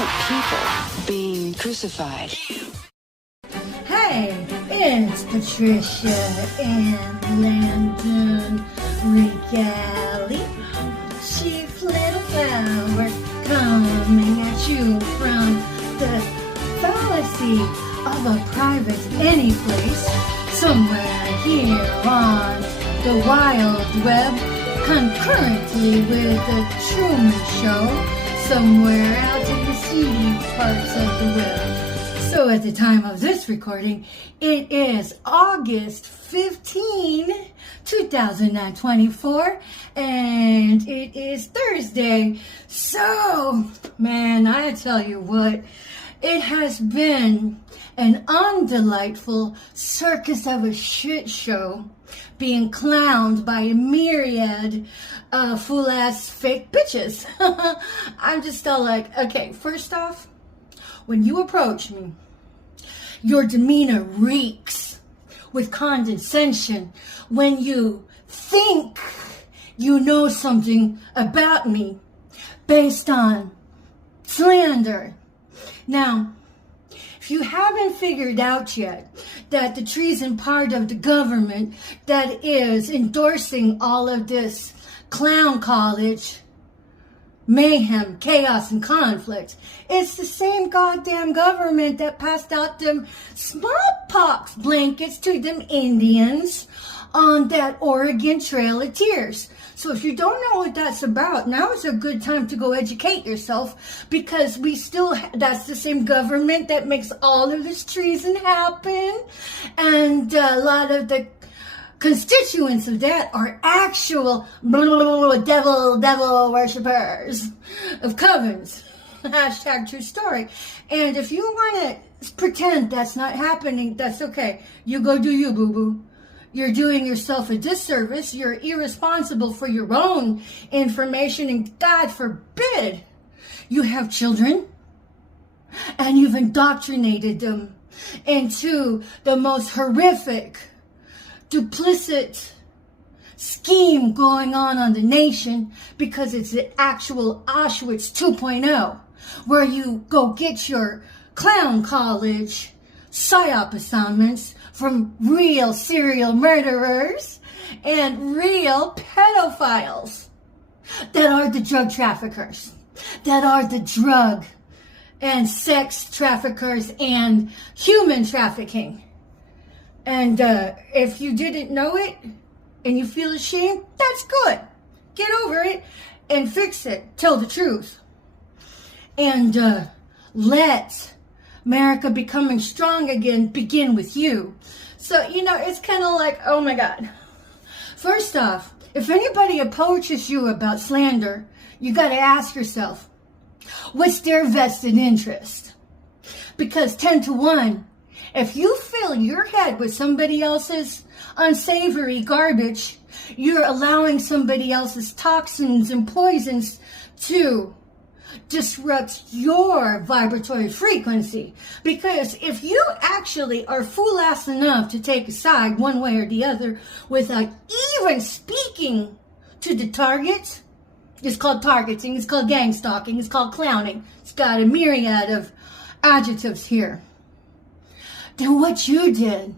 innocent people being crucified. Hey, it's Patricia and Landon Regali, Chief Little Flower, coming at you from the fallacy of a private anyplace, somewhere here on the wild web, concurrently with the Truman Show, somewhere out in the seedy parts of the web. So at the time of this recording, it is August 15, 2024, and it is Thursday. So, man, I tell you what, it has been an undelightful circus of a shit show being clowned by a myriad of fool-ass fake bitches. I'm just still like, okay, first off, when you approach me, your demeanor reeks with condescension when you think you know something about me based on slander. Now, if you haven't figured out yet that the treason part of the government that is endorsing all of this clown college mayhem, chaos, and conflict, it's the same goddamn government that passed out them smallpox blankets to them Indians on that Oregon Trail of Tears. So if you don't know what that's about, now is a good time to go educate yourself, because we still, that's the same government that makes all of this treason happen. And a lot of the constituents of that are actual devil worshippers of covens. Hashtag true story. And if you want to pretend that's not happening, that's okay. You go do you, boo-boo. You're doing yourself a disservice. You're irresponsible for your own information, and God forbid you have children and you've indoctrinated them into the most horrific, duplicit scheme going on the nation, because it's the actual Auschwitz 2.0, where you go get your clown college psyop assignments from real serial murderers and real pedophiles that are the drug traffickers, that are the drug and sex traffickers and human trafficking. And if you didn't know it and you feel ashamed, that's good. Get over it and fix it. Tell the truth. And let America becoming strong again begin with you. So, you know, it's kind of like, oh my God. First off, if anybody approaches you about slander, you got to ask yourself, what's their vested interest? Because 10 to 1, if you fill your head with somebody else's unsavory garbage, you're allowing somebody else's toxins and poisons to disrupt your vibratory frequency. Because if you actually are fool-ass enough to take a side one way or the other without even speaking to the target, it's called targeting, it's called gang stalking, it's called clowning. It's got a myriad of adjectives here. Then what you did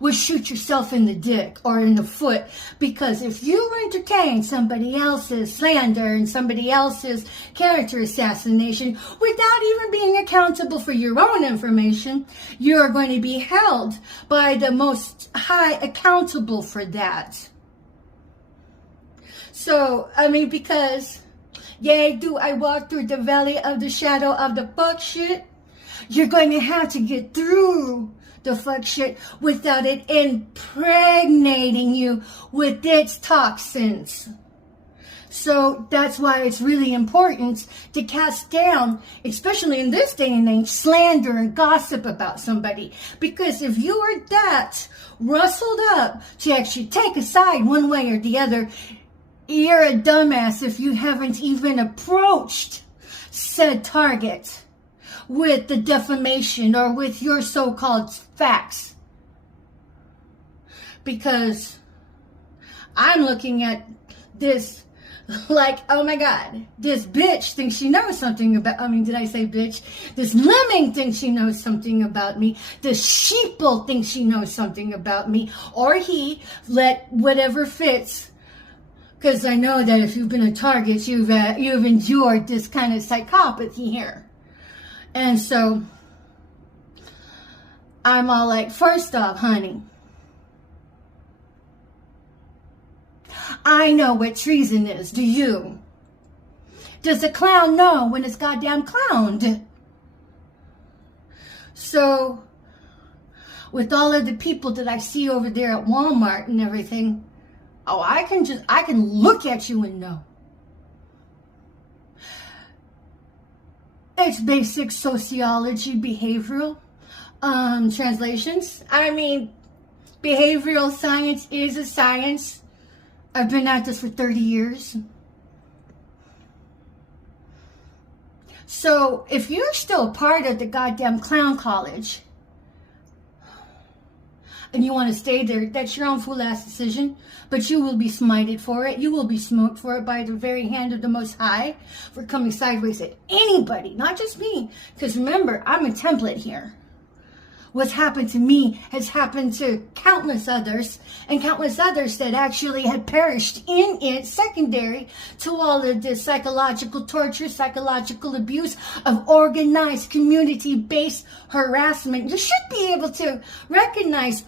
was shoot yourself in the dick or in the foot, because if you entertain somebody else's slander and somebody else's character assassination without even being accountable for your own information, you're going to be held by the most high accountable for that. So, I mean, because, yea, do I walk through the valley of the shadow of the fuck shit? You're going to have to get through the fuck shit without it impregnating you with its toxins. So that's why it's really important to cast down, especially in this day and age, slander and gossip about somebody. Because if you are that rustled up to actually take a side one way or the other, you're a dumbass if you haven't even approached said target with the defamation or with your so-called facts. Because I'm looking at this Like, oh my God, this bitch thinks she knows something about, did I say bitch? This lemming thinks she knows something about me. This sheeple thinks she knows something about me. Or he, let whatever fits. Because I know that if you've been a target, you've endured this kind of psychopathy here. And so, I'm all like, first off, honey, I know what treason is. Do you? Does the clown know when it's goddamn clowned? So, with all of the people that I see over there at Walmart and everything, I can look at you and know. It's basic sociology, behavioral translations. Behavioral science is a science. I've been at this for 30 years. So, if you're still part of the goddamn clown college, and you want to stay there, that's your own fool-ass decision, but you will be smited for it. You will be smoked for it by the very hand of the Most High for coming sideways at anybody, not just me. Because remember, I'm a template here. What's happened to me has happened to countless others, and countless others that actually had perished in it, secondary to all of this psychological torture, psychological abuse of organized community-based harassment. You should be able to recognize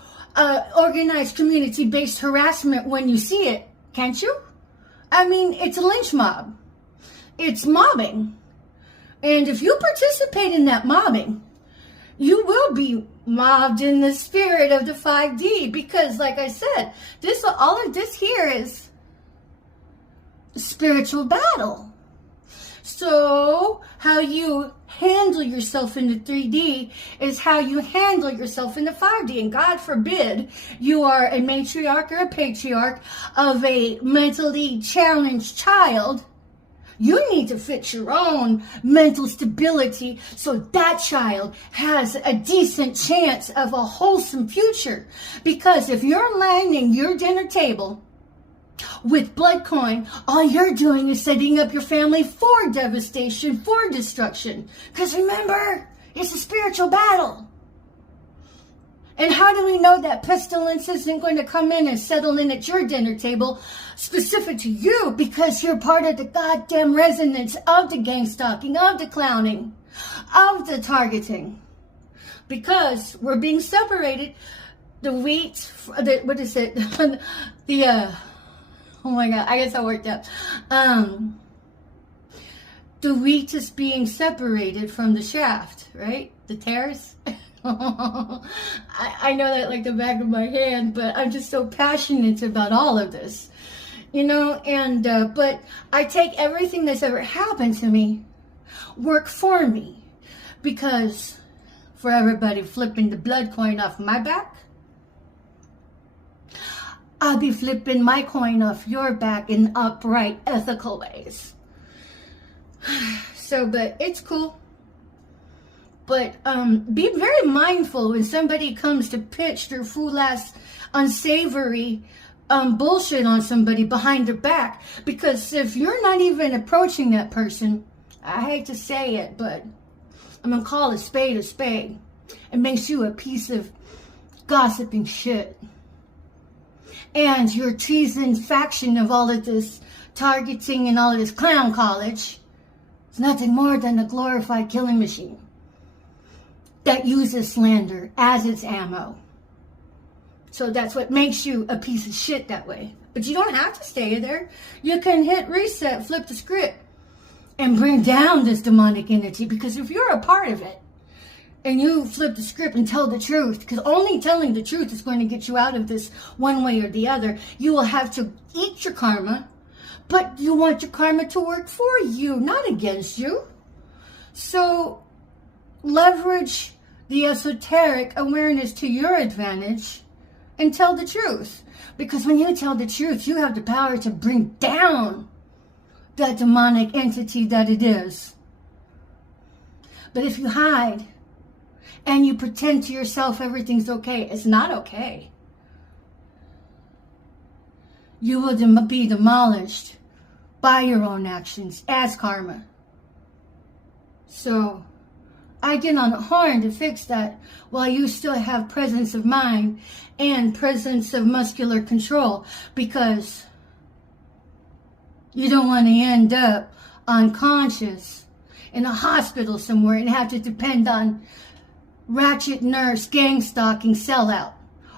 organized community-based harassment when you see it, can't you? It's a lynch mob. It's mobbing. And if you participate in that mobbing, you will be mobbed in the spirit of the 5D, because like I said, all of this here is spiritual battle. So how you handle yourself in the 3D is how you handle yourself in the 5D. And God forbid you are a matriarch or a patriarch of a mentally challenged child. You need to fix your own mental stability so that child has a decent chance of a wholesome future. Because if you're landing your dinner table with blood coin, all you're doing is setting up your family for devastation, for destruction. Because remember, it's a spiritual battle. And how do we know that pestilence isn't going to come in and settle in at your dinner table specific to you? Because you're part of the goddamn resonance of the gang stalking, of the clowning, of the targeting. Because we're being separated. The wheat, what is it? Oh my God, I guess I worked up. The wheat is being separated from the shaft, right? The tares. I know that like the back of my hand, but I'm just so passionate about all of this, and but I take everything that's ever happened to me work for me, because for everybody flipping the blood coin off my back, I'll be flipping my coin off your back in upright, ethical ways. So, but it's cool. But be very mindful when somebody comes to pitch their fool-ass, unsavory bullshit on somebody behind their back. Because if you're not even approaching that person, I hate to say it, but I'm going to call a spade a spade. It makes you a piece of gossiping shit. And your treason faction of all of this targeting and all of this clown college is nothing more than a glorified killing machine that uses slander as its ammo. So that's what makes you a piece of shit that way. But you don't have to stay there. You can hit reset, flip the script, and bring down this demonic entity. Because if you're a part of it, and you flip the script and tell the truth, because only telling the truth is going to get you out of this one way or the other, you will have to eat your karma. But you want your karma to work for you, not against you. So leverage the esoteric awareness to your advantage and tell the truth. Because when you tell the truth, you have the power to bring down that demonic entity that it is. But if you hide and you pretend to yourself everything's okay, it's not okay. You will be demolished by your own actions as karma. So I get on the horn to fix that while you still have presence of mind and presence of muscular control, because you don't want to end up unconscious in a hospital somewhere and have to depend on ratchet nurse gang stalking sellout,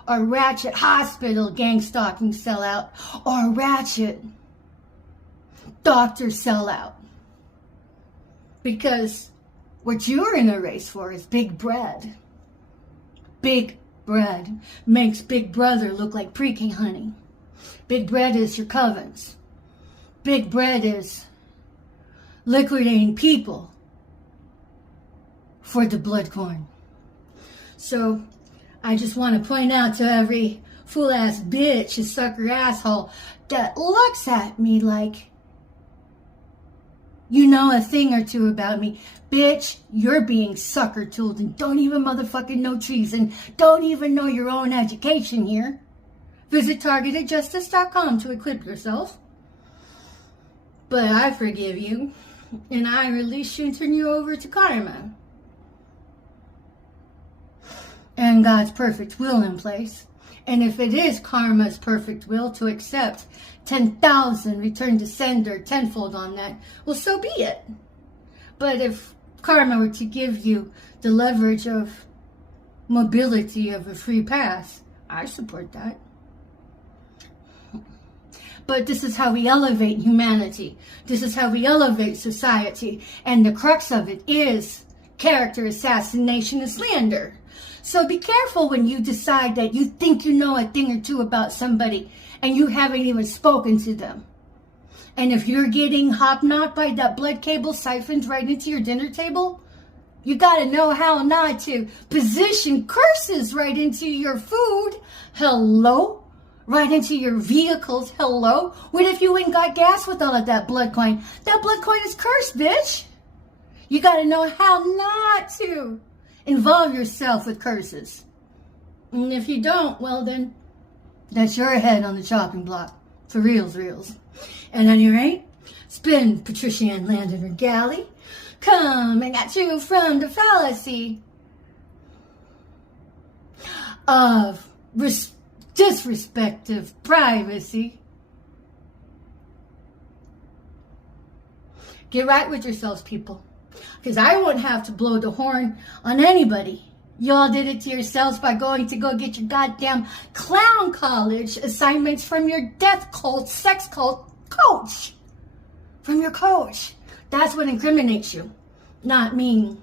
or ratchet hospital gang stalking sellout, or ratchet doctor sellout. Because what you're in a race for is big bread. Big bread makes Big Brother look like pre-K honey. Big bread is your covens. Big bread is liquidating people for the blood corn. So I just want to point out to every fool-ass bitch and sucker asshole that looks at me like you know a thing or two about me. Bitch, you're being sucker-tooled and don't even motherfucking know treason. Don't even know your own education here. Visit targetedjustice.com to equip yourself. But I forgive you, and I release you and turn you over to karma and God's perfect will in place. And if it is karma's perfect will to accept 10,000 return to sender tenfold on that, well, so be it. But if karma were to give you the leverage of mobility of a free pass, I support that. But this is how we elevate humanity. This is how we elevate society. And the crux of it is character assassination and slander. So be careful when you decide that you think you know a thing or two about somebody and you haven't even spoken to them. And if you're getting hobnobbed by that blood cable siphoned right into your dinner table, you got to know how not to position curses right into your food. Hello? Right into your vehicles. Hello? What if you ain't got gas with all of that blood coin? That blood coin is cursed, bitch. You got to know how not to involve yourself with curses. And if you don't, well then, that's your head on the chopping block. For reals. And at any rate, spin Patricia Ann Landon her galley, coming at you from the fallacy of disrespect of privacy. Get right with yourselves, people. Because I won't have to blow the horn on anybody. Y'all did it to yourselves by going to go get your goddamn clown college assignments from your death cult, sex cult coach. From your coach. That's what incriminates you. Not me.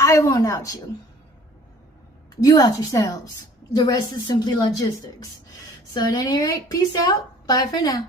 I won't out you. You out yourselves. The rest is simply logistics. So at any rate, peace out. Bye for now.